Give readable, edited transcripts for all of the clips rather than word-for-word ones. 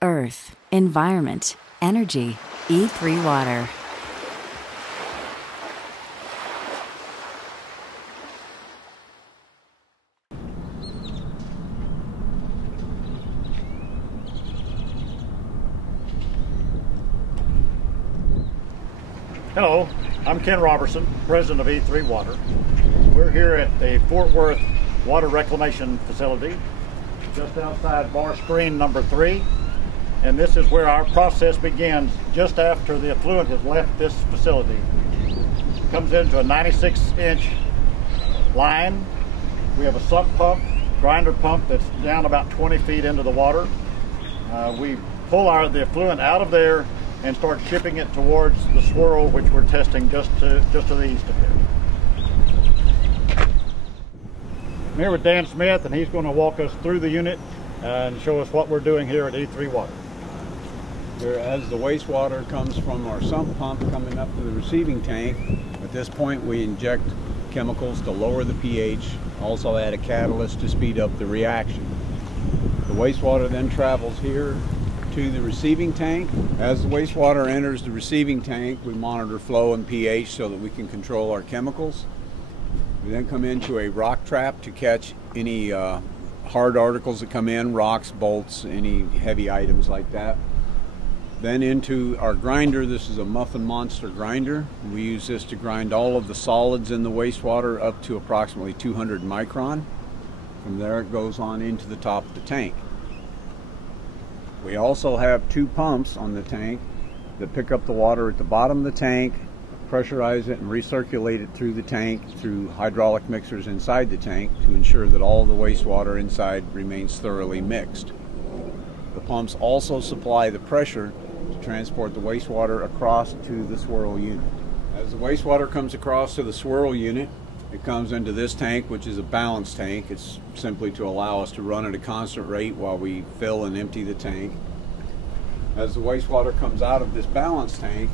Earth, environment, energy, E3 water. Hello, I'm Ken Robertson, president of E3 Water. We're here at the Fort Worth Water Reclamation Facility, just outside bar screen number 3. And this is where our process begins just after the effluent has left this facility. It comes into a 96-inch line. We have a sump pump, grinder pump that's down about 20 feet into the water. We pull the effluent out of there and start shipping it towards the SWRUL, which we're testing just to the east of here. I'm here with Dan Smith, and he's going to walk us through the unit and show us what we're doing here at E3 Water. Here, as the wastewater comes from our sump pump coming up to the receiving tank, at this point we inject chemicals to lower the pH, also add a catalyst to speed up the reaction. The wastewater then travels here to the receiving tank. As the wastewater enters the receiving tank, we monitor flow and pH so that we can control our chemicals. We then come into a rock trap to catch any hard articles that come in, rocks, bolts, any heavy items like that. Then into our grinder. This is a Muffin Monster grinder. We use this to grind all of the solids in the wastewater up to approximately 200 micron. From there it goes on into the top of the tank. We also have 2 pumps on the tank that pick up the water at the bottom of the tank, pressurize it and recirculate it through the tank through hydraulic mixers inside the tank to ensure that all the wastewater inside remains thoroughly mixed. The pumps also supply the pressure to transport the wastewater across to the SWRUL unit. As the wastewater comes across to the SWRUL unit, it comes into this tank, which is a balance tank. It's simply to allow us to run at a constant rate while we fill and empty the tank. As the wastewater comes out of this balance tank,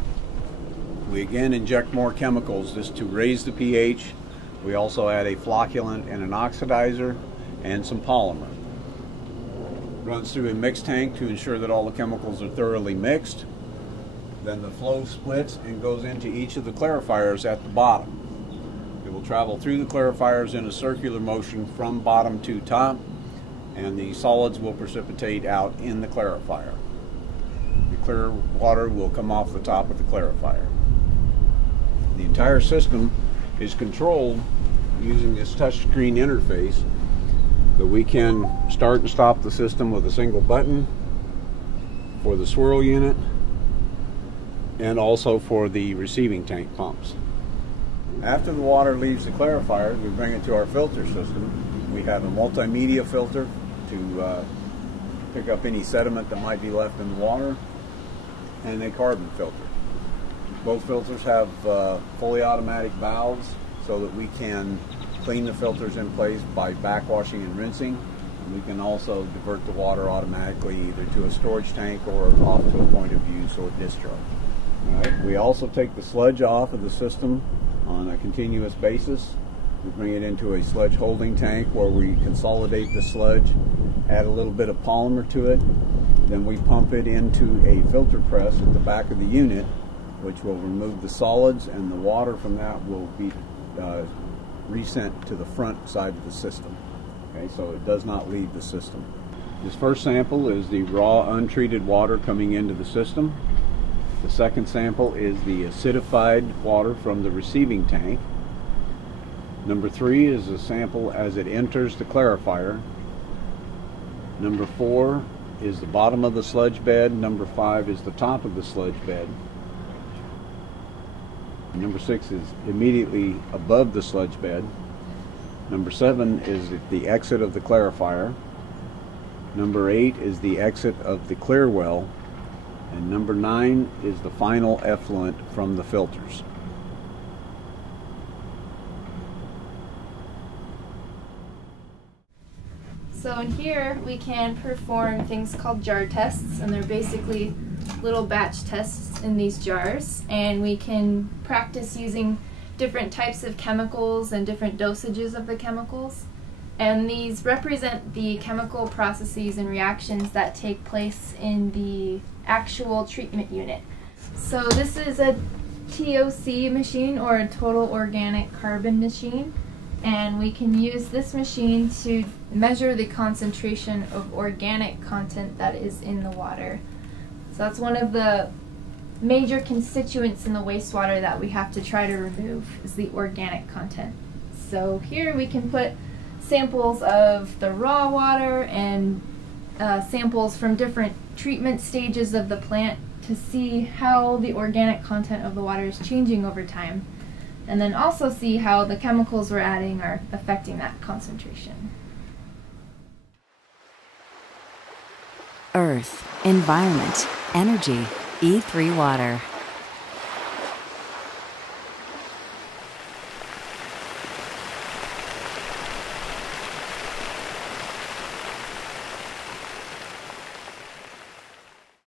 we again inject more chemicals just to raise the pH. We also add a flocculant and an oxidizer and some polymer. Runs through a mixed tank to ensure that all the chemicals are thoroughly mixed. Then the flow splits and goes into each of the clarifiers at the bottom. It will travel through the clarifiers in a circular motion from bottom to top, and the solids will precipitate out in the clarifier. The clear water will come off the top of the clarifier. The entire system is controlled using this touchscreen interface, that we can start and stop the system with a single button for the SWRUL unit and also for the receiving tank pumps. After the water leaves the clarifiers, we bring it to our filter system. We have a multimedia filter to pick up any sediment that might be left in the water, and a carbon filter. Both filters have fully automatic valves so that we can clean the filters in place by backwashing and rinsing. And we can also divert the water automatically either to a storage tank or off to a point of use or discharge. All right. We also take the sludge off of the system on a continuous basis. We bring it into a sludge holding tank where we consolidate the sludge, add a little bit of polymer to it, then we pump it into a filter press at the back of the unit, which will remove the solids, and the water from that will be resent to the front side of the system. Okay, so it does not leave the system. This first sample is the raw untreated water coming into the system. The second sample is the acidified water from the receiving tank. Number 3 is a sample as it enters the clarifier. Number 4 is the bottom of the sludge bed. Number 5 is the top of the sludge bed. Number 6 is immediately above the sludge bed. Number 7 is the exit of the clarifier. Number 8 is the exit of the clear well. And number 9 is the final effluent from the filters. So in here we can perform things called jar tests, and they're basically little batch tests in these jars, and we can practice using different types of chemicals and different dosages of the chemicals. And these represent the chemical processes and reactions that take place in the actual treatment unit. So this is a TOC machine, or a total organic carbon machine, and we can use this machine to measure the concentration of organic content that is in the water. So that's one of the major constituents in the wastewater that we have to try to remove, is the organic content. So here we can put samples of the raw water and samples from different treatment stages of the plant to see how the organic content of the water is changing over time, and then also see how the chemicals we're adding are affecting that concentration. Earth, environment, energy, E3 water.